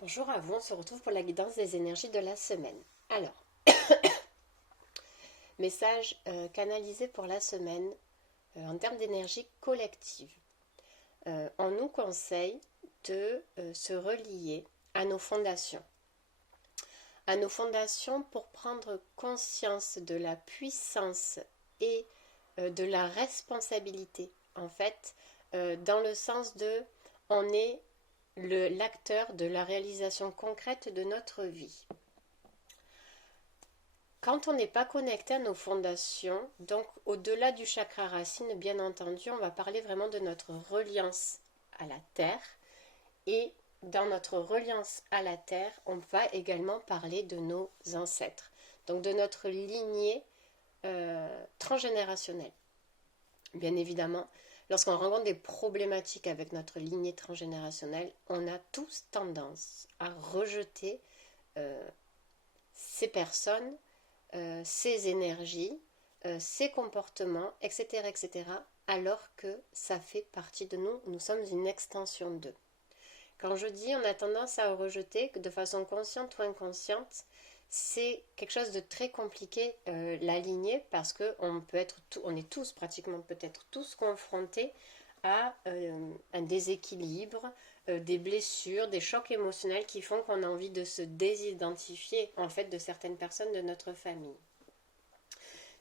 Bonjour à vous, on se retrouve pour la guidance des énergies de la semaine. Alors, message canalisé pour la semaine en termes d'énergie collective. On nous conseille de se relier à nos fondations. À nos fondations pour prendre conscience de la puissance et de la responsabilité. En fait, dans le sens de on est l'acteur de la réalisation concrète de notre vie. Quand on n'est pas connecté à nos fondations, donc au-delà du chakra racine, bien entendu, on va parler vraiment de notre reliance à la terre. Et dans notre reliance à la terre, on va également parler de nos ancêtres, donc de notre lignée transgénérationnelle. Bien évidemment, lorsqu'on rencontre des problématiques avec notre lignée transgénérationnelle, on a tous tendance à rejeter ces personnes, ces énergies, ces comportements, etc., etc., alors que ça fait partie de nous, nous sommes une extension d'eux. Quand je dis on a tendance à rejeter, de façon consciente ou inconsciente, c'est quelque chose de très compliqué, la lignée, parce qu'on peut être, on est tous pratiquement peut-être tous confrontés à un déséquilibre, des blessures, des chocs émotionnels qui font qu'on a envie de se désidentifier en fait de certaines personnes de notre famille.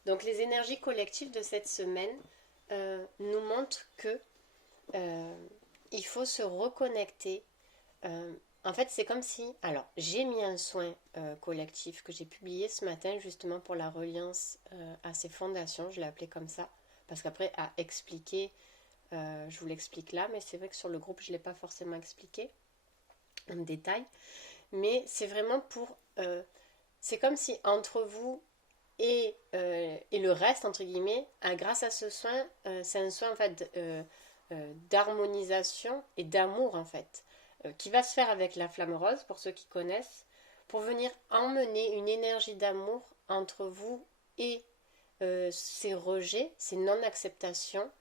Donc les énergies collectives de cette semaine nous montrent que il faut se reconnecter. En fait, c'est comme si... Alors, j'ai mis un soin collectif que j'ai publié ce matin justement pour la reliance à ces fondations. Je l'ai appelé comme ça. Parce qu'après, à expliquer, je vous l'explique là. Mais c'est vrai que sur le groupe, je ne l'ai pas forcément expliqué en détail. Mais c'est vraiment pour... c'est comme si entre vous et le reste, entre guillemets, grâce à ce soin, c'est un soin en fait d'harmonisation et d'amour en fait, qui va se faire avec la flamme rose, pour ceux qui connaissent, pour venir emmener une énergie d'amour entre vous et ces rejets, ces non-acceptations,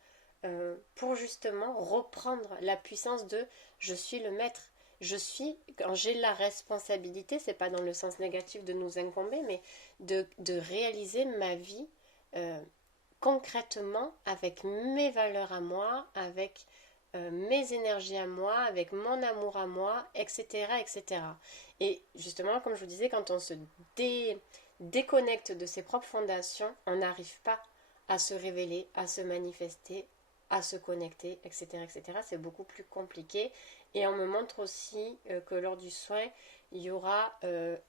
pour justement reprendre la puissance de je suis le maître. Je suis, quand j'ai la responsabilité, c'est pas dans le sens négatif de nous incomber, mais de réaliser ma vie concrètement avec mes valeurs à moi, avec mes énergies à moi, avec mon amour à moi, etc., etc. Et justement, comme je vous disais, quand on se déconnecte de ses propres fondations, on n'arrive pas à se révéler, à se manifester, à se connecter, etc., etc. C'est beaucoup plus compliqué. Et on me montre aussi que lors du soin, il y aura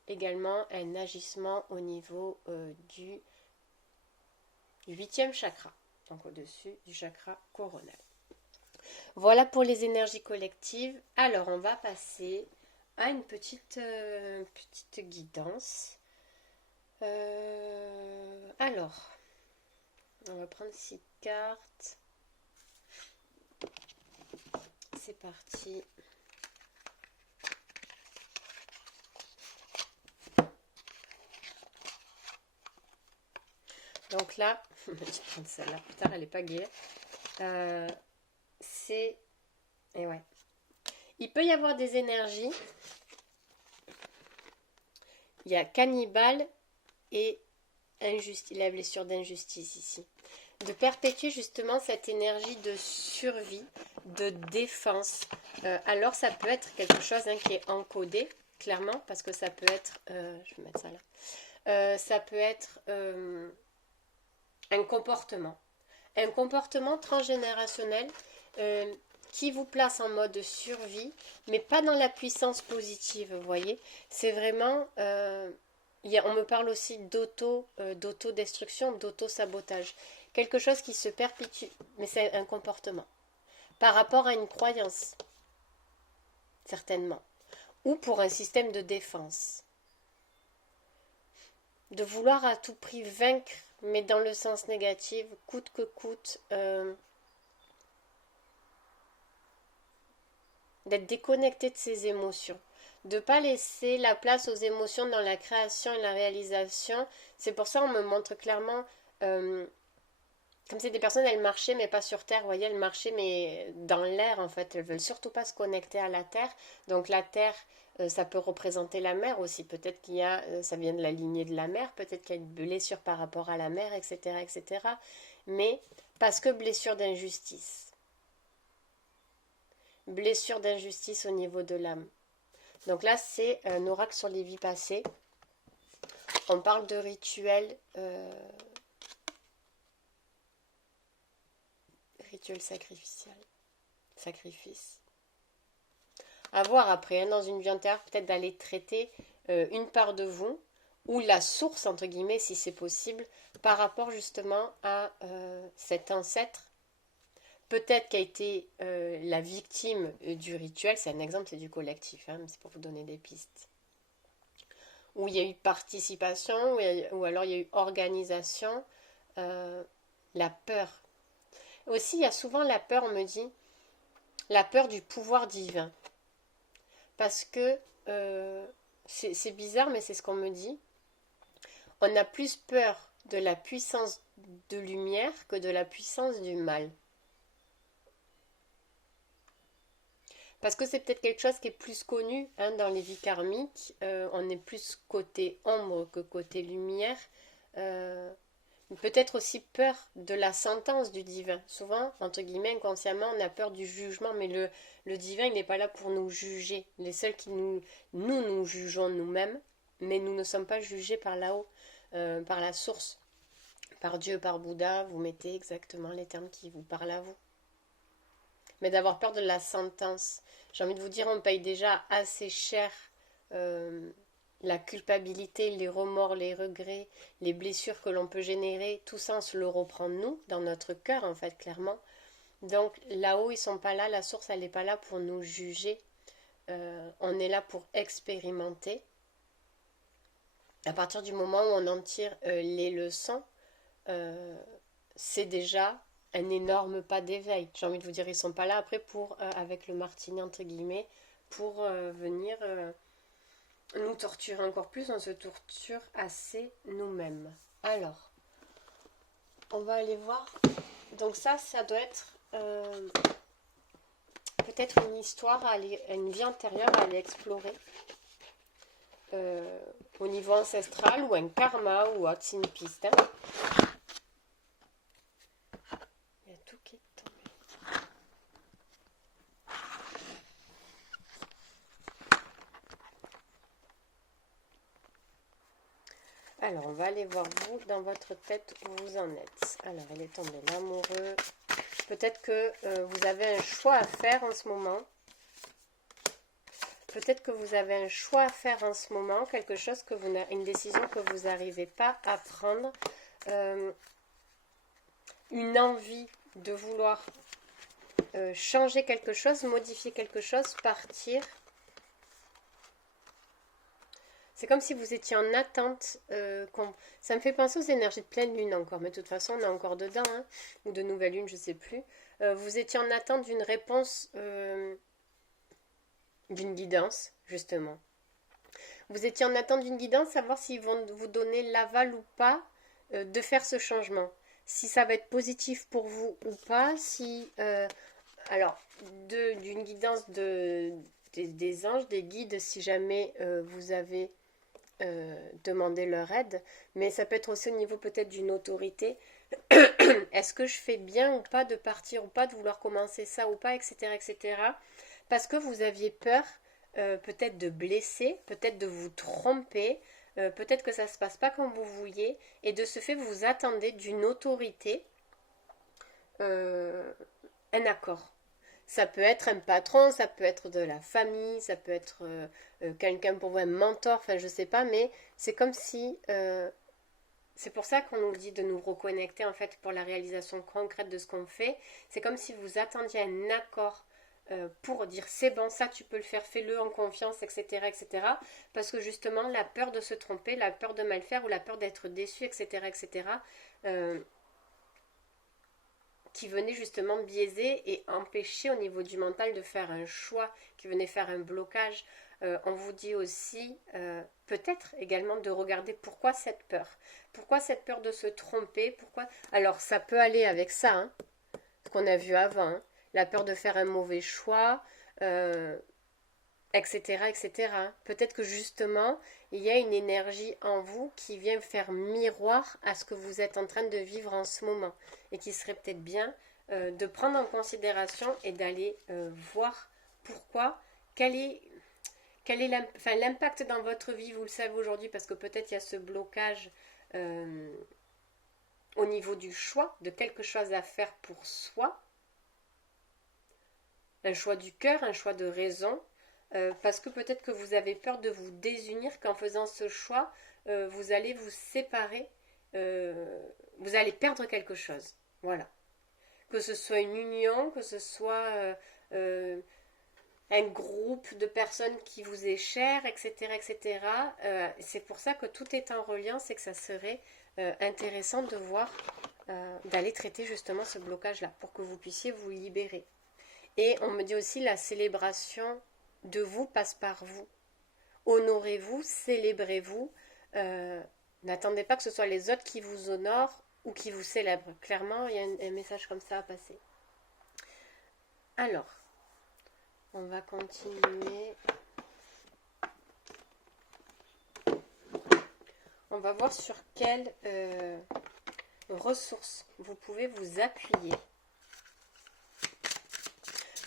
également un agissement au niveau du 8e chakra, donc au-dessus du chakra coronal. Voilà pour les énergies collectives. Alors, on va passer à une petite guidance. Alors, on va prendre 6 cartes. C'est parti. Donc là, je vais prendre celle-là. Putain, elle n'est pas gaie. C'est... Et ouais. Il peut y avoir des énergies. Il y a cannibale et la blessure d'injustice ici. De perpétuer justement cette énergie de survie, de défense. Alors ça peut être quelque chose qui est encodé, clairement, parce que ça peut être... je vais mettre ça là. Ça peut être un comportement transgénérationnel qui vous place en mode survie, mais pas dans la puissance positive, vous voyez. C'est vraiment... on me parle aussi d'autodestruction, d'auto-sabotage. Quelque chose qui se perpétue, mais c'est un comportement. Par rapport à une croyance, certainement. Ou pour un système de défense. De vouloir à tout prix vaincre, mais dans le sens négatif, coûte que coûte, d'être déconnecté de ses émotions. De ne pas laisser la place aux émotions dans la création et la réalisation. C'est pour ça qu'on me montre clairement Comme si des personnes, elles marchaient, mais pas sur Terre. Vous voyez, elles marchaient, mais dans l'air, en fait. Elles veulent surtout pas se connecter à la Terre. Donc la Terre, ça peut représenter la mer aussi. Peut-être qu'il y a, ça vient de la lignée de la mer. Peut-être qu'il y a une blessure par rapport à la mer, etc., etc. Mais parce que blessure d'injustice. Blessure d'injustice au niveau de l'âme. Donc là, c'est un oracle sur les vies passées. On parle de rituels, rituel sacrificiel. Sacrifice. À voir après, hein, dans une vie antérieure, peut-être d'aller traiter une part de vous, ou la source, entre guillemets, si c'est possible, par rapport justement à cet ancêtre, peut-être qui a été la victime du rituel. C'est un exemple, c'est du collectif, hein, mais c'est pour vous donner des pistes. Où il y a eu participation, ou alors il y a eu organisation, la peur. Aussi, il y a souvent la peur, on me dit, la peur du pouvoir divin. Parce que c'est bizarre, mais c'est ce qu'on me dit. On a plus peur de la puissance de lumière que de la puissance du mal. Parce que c'est peut-être quelque chose qui est plus connu hein, dans les vies karmiques. On est plus côté ombre que côté lumière. Peut-être aussi peur de la sentence du divin. Souvent, entre guillemets, inconsciemment, on a peur du jugement, mais le divin, il n'est pas là pour nous juger. Les seuls qui nous jugeons nous-mêmes, mais nous ne sommes pas jugés par là-haut, par la source, par Dieu, par Bouddha. Vous mettez exactement les termes qui vous parlent à vous. Mais d'avoir peur de la sentence. J'ai envie de vous dire, on paye déjà assez cher la culpabilité, les remords, les regrets, les blessures que l'on peut générer. Tout ça, on se le reprend nous, dans notre cœur, en fait, clairement. Donc, là-haut, ils sont pas là. La source, elle n'est pas là pour nous juger. On est là pour expérimenter. À partir du moment où on en tire les leçons, c'est déjà un énorme pas d'éveil. J'ai envie de vous dire, ils sont pas là après pour, avec le martini entre guillemets, pour venir nous torturer encore plus. On se torture assez nous-mêmes. Alors, on va aller voir. Donc ça doit être peut-être une histoire, une vie antérieure à aller explorer. Au niveau ancestral ou un karma ou autre, c'est une piste. Hein. Il y a tout qui est tombé. Alors, on va aller voir vous, dans votre tête, où vous en êtes. Alors, elle est tombée, l'amoureux. Peut-être que vous avez un choix à faire en ce moment. Peut-être que vous avez un choix à faire en ce moment, quelque chose que une décision que vous n'arrivez pas à prendre, une envie de vouloir changer quelque chose, modifier quelque chose, partir. C'est comme si vous étiez en attente. Ça me fait penser aux énergies de pleine lune encore, mais de toute façon on est encore dedans, hein, ou de nouvelle lune, je ne sais plus. Vous étiez en attente d'une réponse, d'une guidance, justement. Vous étiez en attente d'une guidance, savoir s'ils vont vous donner l'aval ou pas de faire ce changement. Si ça va être positif pour vous ou pas, si... alors, d'une guidance des anges, des guides, si jamais vous avez demandé leur aide, mais ça peut être aussi au niveau peut-être d'une autorité. Est-ce que je fais bien ou pas de partir ou pas, de vouloir commencer ça ou pas, etc., etc. Parce que vous aviez peur peut-être de blesser, peut-être de vous tromper, peut-être que ça ne se passe pas comme vous vouliez, et de ce fait, vous attendez d'une autorité un accord. Ça peut être un patron, ça peut être de la famille, ça peut être quelqu'un pour vous, un mentor, enfin je sais pas, mais c'est comme si... c'est pour ça qu'on nous dit de nous reconnecter en fait pour la réalisation concrète de ce qu'on fait. C'est comme si vous attendiez un accord pour dire c'est bon, ça tu peux le faire, fais-le en confiance, etc., etc. Parce que justement la peur de se tromper, la peur de mal faire ou la peur d'être déçu, etc., etc., qui venait justement biaiser et empêcher au niveau du mental de faire un choix, qui venait faire un blocage. on vous dit aussi peut-être également de regarder pourquoi cette peur. Pourquoi cette peur de se tromper? Pourquoi... Alors ça peut aller avec ça, hein, ce qu'on a vu avant, hein, la peur de faire un mauvais choix, etc., etc. Peut-être que justement, il y a une énergie en vous qui vient faire miroir à ce que vous êtes en train de vivre en ce moment et qui serait peut-être bien de prendre en considération et d'aller voir pourquoi, quel est l'impact dans votre vie, vous le savez aujourd'hui, parce que peut-être il y a ce blocage au niveau du choix, de quelque chose à faire pour soi, un choix du cœur, un choix de raison, parce que peut-être que vous avez peur de vous désunir, qu'en faisant ce choix, vous allez vous séparer, vous allez perdre quelque chose. Voilà. Que ce soit une union, que ce soit un groupe de personnes qui vous est cher, etc., etc. C'est pour ça que tout est en reliance et que ça serait intéressant de voir, d'aller traiter justement ce blocage-là pour que vous puissiez vous libérer. Et on me dit aussi la célébration de vous passe par vous. Honorez-vous, célébrez-vous. N'attendez pas que ce soit les autres qui vous honorent ou qui vous célèbrent. Clairement, il y a un message comme ça à passer. Alors, on va continuer. On va voir sur quelles ressources vous pouvez vous appuyer.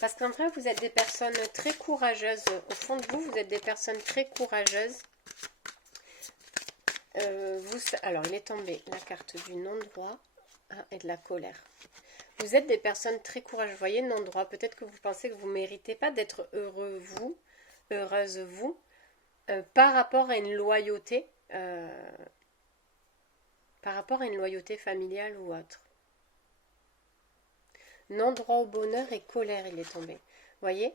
Parce qu'en vrai, vous êtes des personnes très courageuses. Au fond de vous, vous êtes des personnes très courageuses. Alors, il est tombé la carte du non-droit et de la colère. Vous êtes des personnes très courageuses. Vous voyez, non-droit. Peut-être que vous pensez que vous ne méritez pas d'être heureux, vous, heureuse, vous, par rapport à une loyauté, familiale ou autre. Non-droit au bonheur et colère, il est tombé. Vous voyez?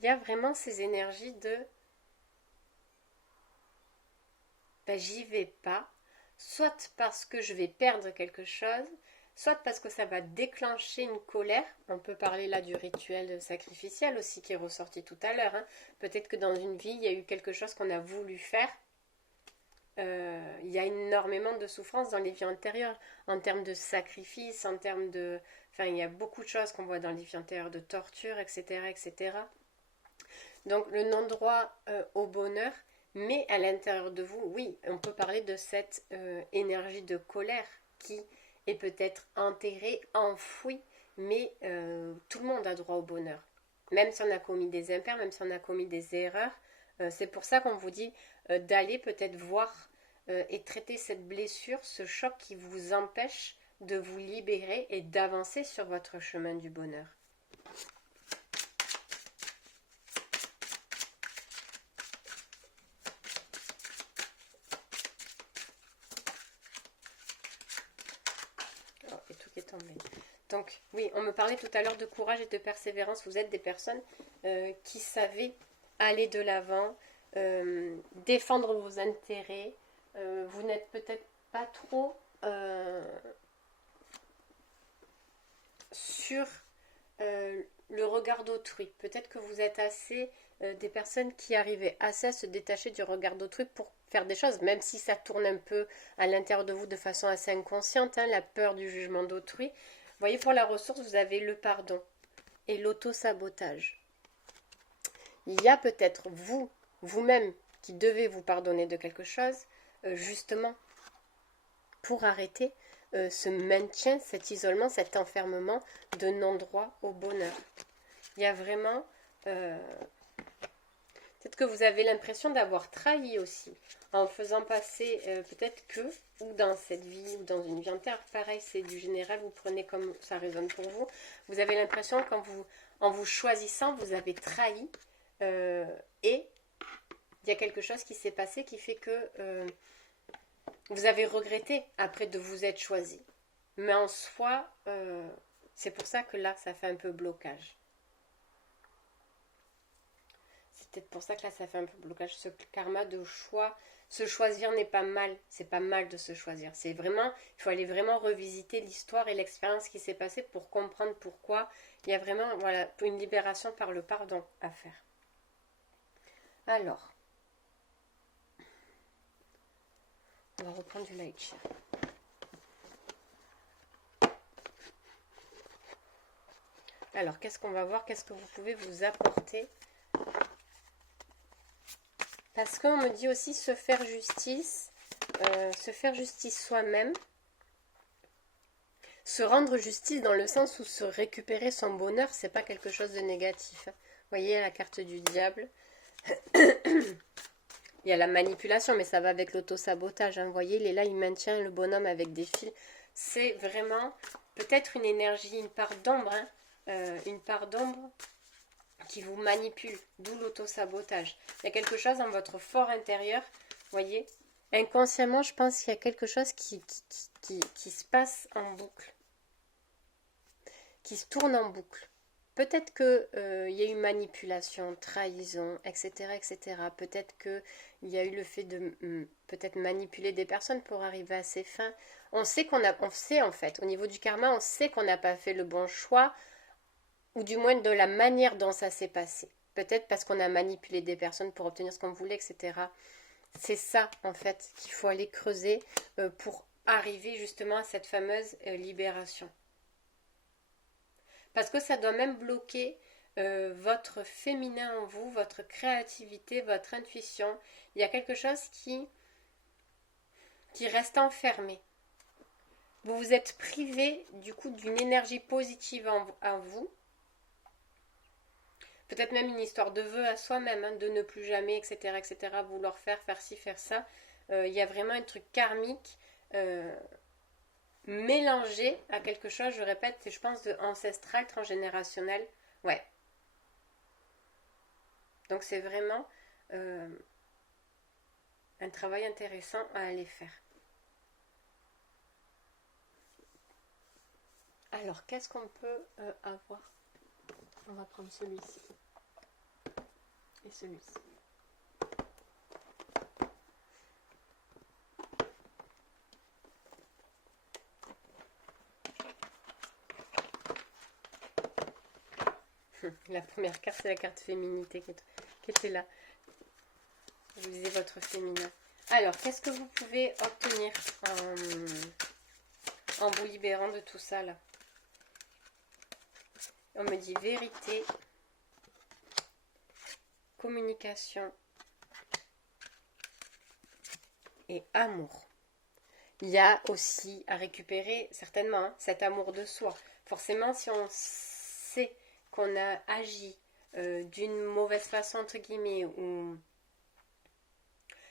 Il y a vraiment ces énergies de j'y vais pas, soit parce que je vais perdre quelque chose, soit parce que ça va déclencher une colère. On peut parler là du rituel sacrificiel aussi qui est ressorti tout à l'heure. Hein. Peut-être que dans une vie, il y a eu quelque chose qu'on a voulu faire. Il y a énormément de souffrance dans les vies antérieures, en termes de sacrifice, en termes de... Enfin, il y a beaucoup de choses qu'on voit dans les vies antérieures, de torture, etc., etc. Donc, le non-droit au bonheur, mais à l'intérieur de vous, oui, on peut parler de cette énergie de colère qui est peut-être enterrée, enfouie, mais tout le monde a droit au bonheur. Même si on a commis des impairs, même si on a commis des erreurs, c'est pour ça qu'on vous dit d'aller peut-être voir et traiter cette blessure, ce choc qui vous empêche de vous libérer et d'avancer sur votre chemin du bonheur. Oh, et tout est tombé. Donc, oui, on me parlait tout à l'heure de courage et de persévérance. Vous êtes des personnes qui savez aller de l'avant, défendre vos intérêts. Vous n'êtes peut-être pas trop sur le regard d'autrui. Peut-être que vous êtes assez des personnes qui arrivaient assez à se détacher du regard d'autrui pour faire des choses, même si ça tourne un peu à l'intérieur de vous de façon assez inconsciente, hein, la peur du jugement d'autrui. Vous voyez, pour la ressource, vous avez le pardon et l'auto-sabotage. Il y a peut-être vous-même, qui devez vous pardonner de quelque chose, justement, pour arrêter ce maintien, cet isolement, cet enfermement de non-droit au bonheur. Il y a vraiment... peut-être que vous avez l'impression d'avoir trahi aussi, en faisant passer peut-être que, ou dans cette vie, ou dans une vie antérieure, pareil, c'est du général, vous prenez comme ça résonne pour vous, vous avez l'impression qu'en vous choisissant, vous avez trahi, et il y a quelque chose qui s'est passé qui fait que vous avez regretté après de vous être choisi. Mais en soi, c'est pour ça que là, ça fait un peu blocage. c'est peut-être pour ça que là, ça fait un peu blocage. Ce karma de choix, se choisir n'est pas mal. C'est pas mal de se choisir. C'est vraiment, il faut aller vraiment revisiter l'histoire et l'expérience qui s'est passée pour comprendre pourquoi. Il y a vraiment, voilà, une libération par le pardon à faire. Alors, on va reprendre du light share. Alors, qu'est-ce qu'on va voir? Qu'est-ce que vous pouvez vous apporter? Parce qu'on me dit aussi se faire justice soi-même, se rendre justice dans le sens où se récupérer son bonheur, c'est pas quelque chose de négatif. Vous voyez la carte du diable. Il y a la manipulation, mais ça va avec l'auto-sabotage. Vous voyez, il est là, il maintient le bonhomme avec des fils. C'est vraiment peut-être une énergie, une part d'ombre, une part d'ombre qui vous manipule, d'où l'auto-sabotage. Il y a quelque chose dans votre fort intérieur, vous voyez, inconsciemment, je pense qu'il y a quelque chose qui se passe en boucle, qui se tourne en boucle. Peut-être qu'il y a eu manipulation, trahison, etc. etc. Peut-être qu'il y a eu le fait de peut-être manipuler des personnes pour arriver à ses fins. On sait en fait, au niveau du karma, on sait qu'on n'a pas fait le bon choix, ou du moins de la manière dont ça s'est passé. Peut-être parce qu'on a manipulé des personnes pour obtenir ce qu'on voulait, etc. C'est ça, en fait, qu'il faut aller creuser pour arriver justement à cette fameuse libération. Parce que ça doit même bloquer votre féminin en vous, votre créativité, votre intuition. Il y a quelque chose qui reste enfermé. Vous vous êtes privé du coup d'une énergie positive en vous. Peut-être même une histoire de vœux à soi-même, hein, de ne plus jamais, etc., etc., vouloir faire ci, faire ça. Il y a vraiment un truc karmique mélangé à quelque chose, je répète, je pense, de ancestral, transgénérationnel. Ouais. Donc c'est vraiment un travail intéressant à aller faire. Alors, qu'est-ce qu'on peut avoir? On va prendre celui-ci. Et celui-ci. La première carte, c'est la carte féminité qui était là. Vous lisez votre féminin. Alors, qu'est-ce que vous pouvez obtenir en vous libérant de tout ça, là? On me dit vérité, communication et amour. Il y a aussi à récupérer, certainement, hein, cet amour de soi. Forcément, si on sait qu'on a agi d'une mauvaise façon, entre guillemets, ou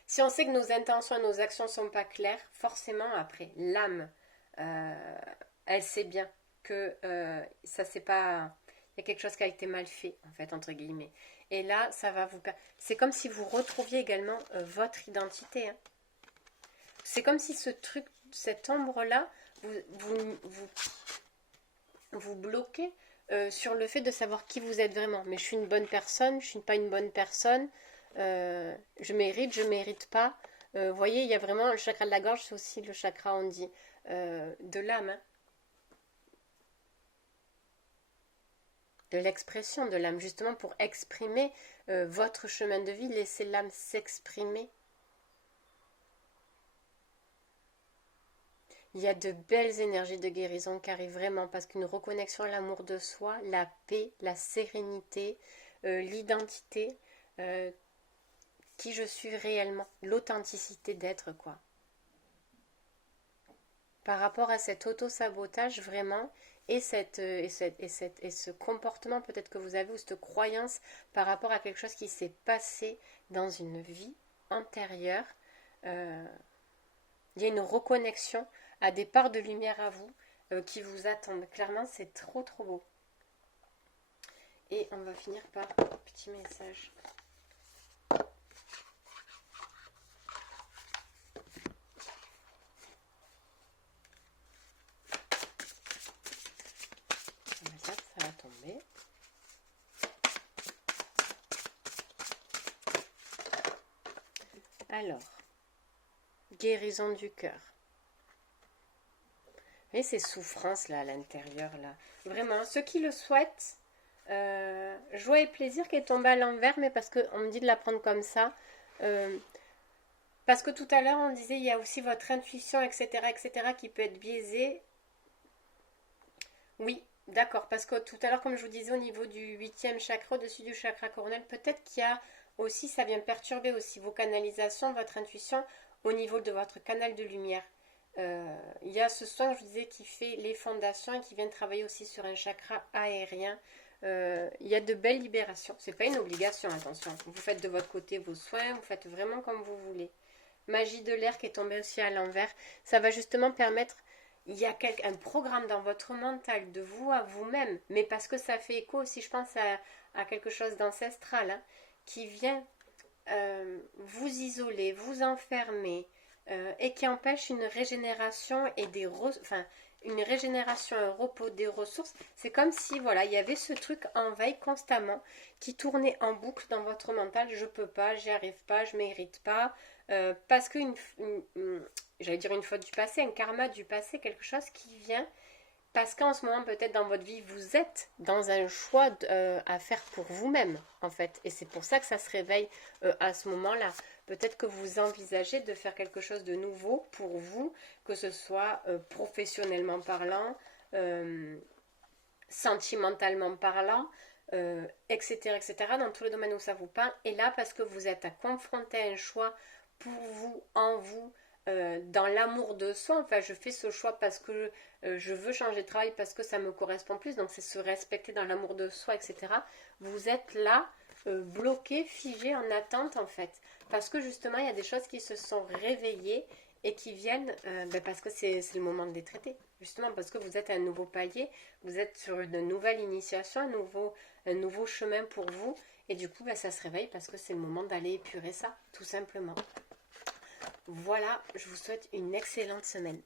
si on sait que nos intentions et nos actions ne sont pas claires, forcément, après, l'âme, elle sait bien que ça c'est pas... Il y a quelque chose qui a été mal fait, en fait, entre guillemets. Et là, ça va vous... C'est comme si vous retrouviez également votre identité. Hein. C'est comme si ce truc, cette ombre-là, vous bloquez sur le fait de savoir qui vous êtes vraiment. Mais je suis une bonne personne, je ne suis pas une bonne personne, je mérite pas. Vous voyez, il y a vraiment le chakra de la gorge, c'est aussi le chakra, on dit, de l'âme. Hein. De l'expression de l'âme, justement pour exprimer votre chemin de vie, laisser l'âme s'exprimer. Il y a de belles énergies de guérison qui arrivent vraiment parce qu'une reconnexion à l'amour de soi, la paix, la sérénité, l'identité, qui je suis réellement, l'authenticité d'être, quoi. Par rapport à cet auto-sabotage, vraiment, et ce comportement peut-être que vous avez, ou cette croyance par rapport à quelque chose qui s'est passé dans une vie antérieure, il y a une reconnexion à des parts de lumière à vous qui vous attendent. Clairement, c'est trop trop beau. Et on va finir par un petit message. Ça va tomber. Alors, guérison du cœur. Vous voyez ces souffrances là à l'intérieur là. Vraiment, ceux qui le souhaitent, joie et plaisir qui est tombé à l'envers, mais parce qu'on me dit de la prendre comme ça. Parce que tout à l'heure on disait il y a aussi votre intuition, etc., qui peut être biaisée. Oui, d'accord, parce que tout à l'heure, comme je vous disais, au niveau du 8e chakra, au-dessus du chakra coronal, peut-être qu'il y a aussi, ça vient perturber aussi vos canalisations, votre intuition au niveau de votre canal de lumière. Il y a ce soin, je vous disais, qui fait les fondations et qui vient travailler aussi sur un chakra aérien. Il y a de belles libérations. C'est pas une obligation, attention. Vous faites de votre côté vos soins, vous faites vraiment comme vous voulez. Magie de l'air qui est tombée aussi à l'envers, ça va justement permettre. Il y a un programme dans votre mental de vous à vous-même, mais parce que ça fait écho aussi, je pense, à quelque chose d'ancestral, hein, qui vient vous isoler, vous enfermer, et qui empêche une régénération et une régénération, un repos des ressources. C'est comme si voilà, il y avait ce truc en veille constamment qui tournait en boucle dans votre mental. Je peux pas, j'y arrive pas, je mérite pas, parce que j'allais dire une faute du passé, un karma du passé, quelque chose qui vient parce qu'en ce moment, peut-être dans votre vie, vous êtes dans un choix à faire pour vous-même, en fait. Et c'est pour ça que ça se réveille à ce moment-là. Peut-être que vous envisagez de faire quelque chose de nouveau pour vous, que ce soit professionnellement parlant, sentimentalement parlant, etc., dans tous les domaines où ça vous parle. Et là, parce que vous êtes à confronter un choix pour vous, en vous, dans l'amour de soi. Enfin, je fais ce choix parce que je veux changer de travail, parce que ça me correspond plus. Donc, c'est se respecter dans l'amour de soi, etc. Vous êtes là, bloqué, figé, en attente, en fait. Parce que justement, il y a des choses qui se sont réveillées et qui viennent parce que c'est le moment de les traiter. Justement, parce que vous êtes à un nouveau palier, vous êtes sur une nouvelle initiation, un nouveau chemin pour vous. Et du coup, ça se réveille parce que c'est le moment d'aller épurer ça, tout simplement. Voilà, je vous souhaite une excellente semaine.